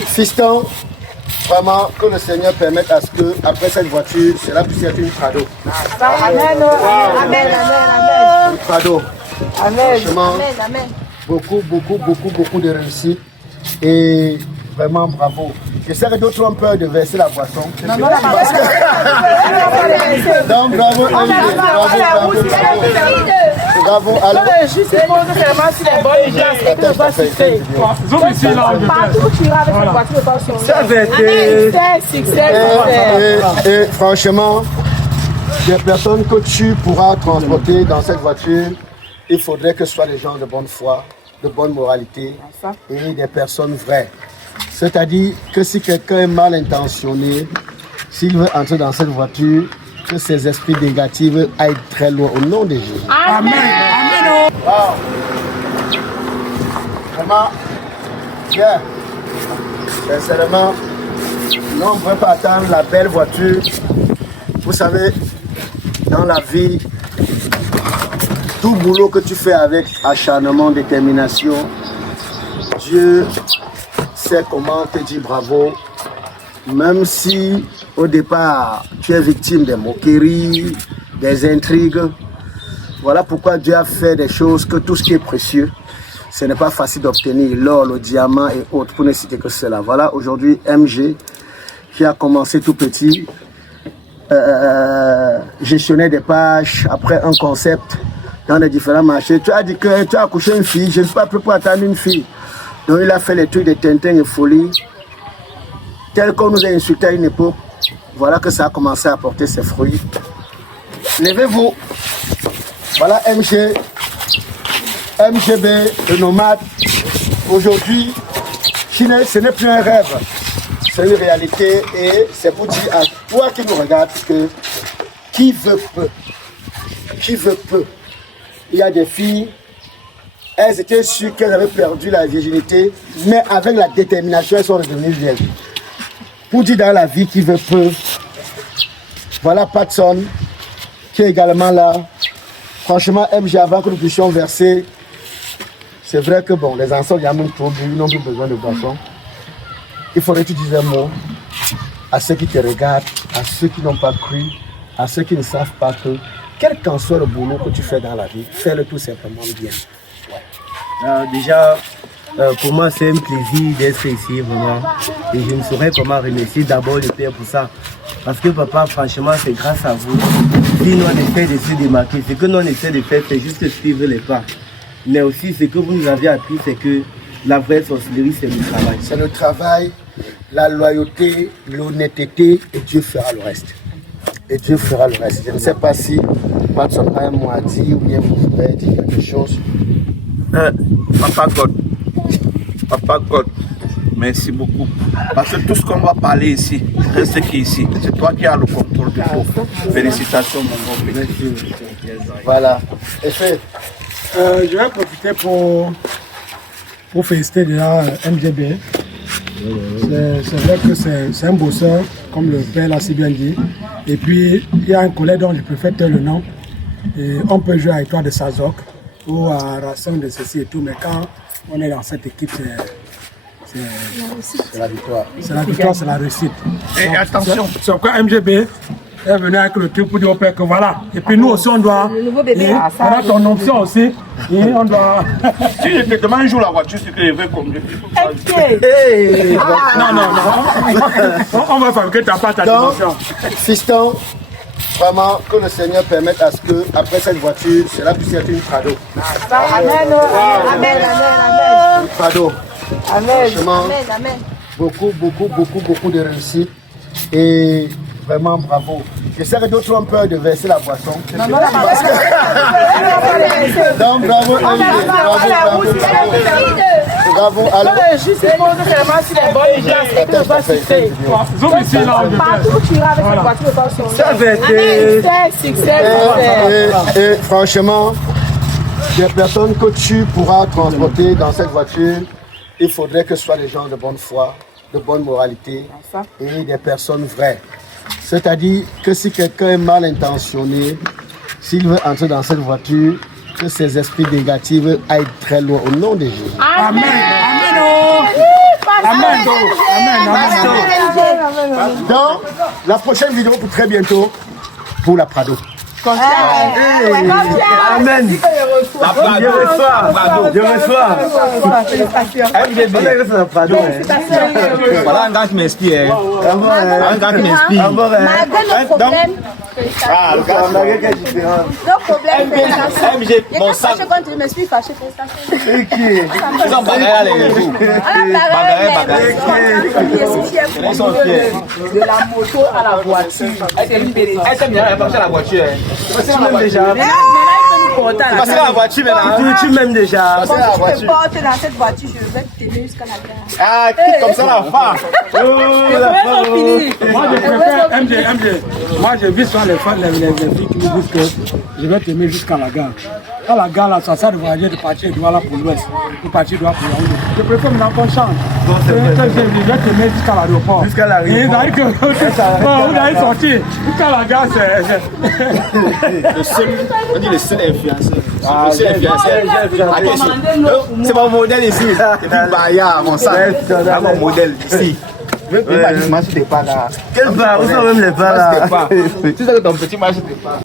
Fiston, vraiment que le Seigneur permette à ce que, après cette voiture, cela puisse être une cadeau. Amen. Amen. Un cadeau. Amen. Franchement, Amen. beaucoup de réussite. Et vraiment bravo. Je sais que d'autres ont peur de verser la boisson. Non, Donc bravo, bravo. Alors, je suppose seulement si les bonnes gens ne pas citer. Partout tu iras avec cette voiture, pas sur Ça va être succès. et franchement, des personnes que tu pourras transporter dans cette voiture, il faudrait que ce soient des gens de bonne foi, de bonne moralité et des personnes vraies. C'est-à-dire que si quelqu'un est mal intentionné, s'il veut entrer dans cette voiture, que ses esprits négatifs aillent très loin au nom de Jésus. Amen. Wow. Vraiment, bien. Sincèrement, nous on ne peut pas attendre la belle voiture. Vous savez, dans la vie, tout boulot que tu fais avec acharnement, détermination, Dieu sait comment te dire bravo, même si au départ tu es victime des moqueries, des intrigues. Voilà pourquoi Dieu a fait des choses que tout ce qui est précieux, ce n'est pas facile d'obtenir, l'or, le diamant et autres, pour ne citer que cela. Voilà aujourd'hui MG qui a commencé tout petit, gestionnaire des pages, après un concept dans les différents marchés. Tu as dit que tu as accouché une fille, je ne suis pas prêt pour attendre une fille. Donc il a fait les trucs de Tintin et folie, tel qu'on nous a insulté à une époque. Voilà que ça a commencé à porter ses fruits. Levez-vous. Voilà MGB, le nomade. Aujourd'hui, ce n'est plus un rêve, c'est une réalité et c'est pour dire à toi qui nous regardes que qui veut peut. Qui veut peut. Il y a des filles, elles étaient sûres qu'elles avaient perdu la virginité, mais avec la détermination, elles sont redevenues vierges. Pour dire dans la vie qui veut peu. Voilà Patson, qui est également là. Franchement, MG, avant que nous puissions verser, c'est vrai que bon, les enfants, il y a même trop bu, ils n'ont plus besoin de boisson. Il faudrait que tu dises un mot à ceux qui te regardent, à ceux qui n'ont pas cru, à ceux qui ne savent pas que, quel qu'en soit le boulot que tu fais dans la vie, fais-le tout simplement bien. Déjà, pour moi, c'est un plaisir d'être ici, vraiment. Et je ne saurais comment remercier d'abord le Père pour ça. Parce que papa, franchement, c'est grâce à vous. Si nous on essaie de se démarquer, ce que nous on essaie de faire, c'est juste suivre les pas. Mais aussi, ce que vous nous avez appris, c'est que la vraie sorcellerie, c'est le travail. C'est le travail, la loyauté, l'honnêteté, et Dieu fera le reste. Et Dieu fera le reste. Je ne sais pas si Patson a un mot à dire ou bien vous voudrez dire quelque chose. Papa God, merci beaucoup. Parce que tout ce qu'on va parler ici, reste qu'ici. C'est toi qui as le contrôle de tout. Félicitations, mon grand petit. Voilà. Et fait. Je vais profiter pour féliciter déjà MGB. C'est vrai que c'est un bosseur, comme le père l'a si bien dit. Et puis, il y a un collègue dont je préfère taire le nom. Et on peut jouer avec toi de Sazok ou à Rasson de ceci et tout, mais quand on est dans cette équipe, C'est la victoire. c'est la victoire, c'est la réussite. Et Donc, attention. c'est pourquoi MGB est venu avec le truc pour dire au père que voilà. Et puis nous aussi, on doit. On a ton option aussi. Et on doit. Si je te demande un jour la voiture, c'est que je vais combien? Non. On va fabriquer ta pâte à Donc, dimension. Fiston, vraiment que le Seigneur permette à ce que, après cette voiture, cela puisse être une cadeau. Amen. Un cadeau. Franchement, Amen. beaucoup de réussite. Et vraiment bravo. Je sais que d'autres ont peur de verser la boisson. Donc bravo, bravo. Alors, je suppose seulement si les bonnes gens ne pas citer. Partout tu iras avec cette voiture, pas sur Ça va être succès. et franchement, des personnes que tu pourras transporter dans cette voiture, il faudrait que ce soit des gens de bonne foi, de bonne moralité et des personnes vraies. C'est-à-dire que si quelqu'un est mal intentionné, s'il veut entrer dans cette voiture, que ses esprits négatifs aillent très loin au nom de Jésus. Amen. Dans la prochaine vidéo pour très bientôt pour la Prado. Amen. Je reçois. Voilà un gars qui m'inspire. Un gars qui m'inspire. Ah, le gars est différent. Le problème, c'est MG, mon sac. quand tu me suis fâché, Ils ont bagarré les réseaux. Ils sont fiers. de la moto à la voiture. C'est une vérité. Elle s'est mise à la voiture. Déjà. Parce que la voiture maintenant. Tu m'aimes déjà. Quand tu te portes dans cette voiture, je vais t'aimer jusqu'à la gare. Ah, qui comme ça la femme. Moi, je préfère MJ. Moi, je vis sur les filles qui me disent que je vais t'aimer jusqu'à la gare. À la gare, là, ça sert de voyager, de partir de Douala pour l'ouest, pour partir de Douala pour Yaoundé. Je préfère maintenant qu'on change. Je vais t'aimer jusqu'à l'aéroport. Jusqu'à l'aéroport. Et d'ailleurs que vous allez sortir. Jusqu'à la gare, On dit le seul influenceur. Le seul influenceur. C'est mon modèle ici. Et puis Baya, mon sac. C'est mon modèle ici. Quel bar? Où sont même les bars là? Tu sais que ton petit match n'était pas.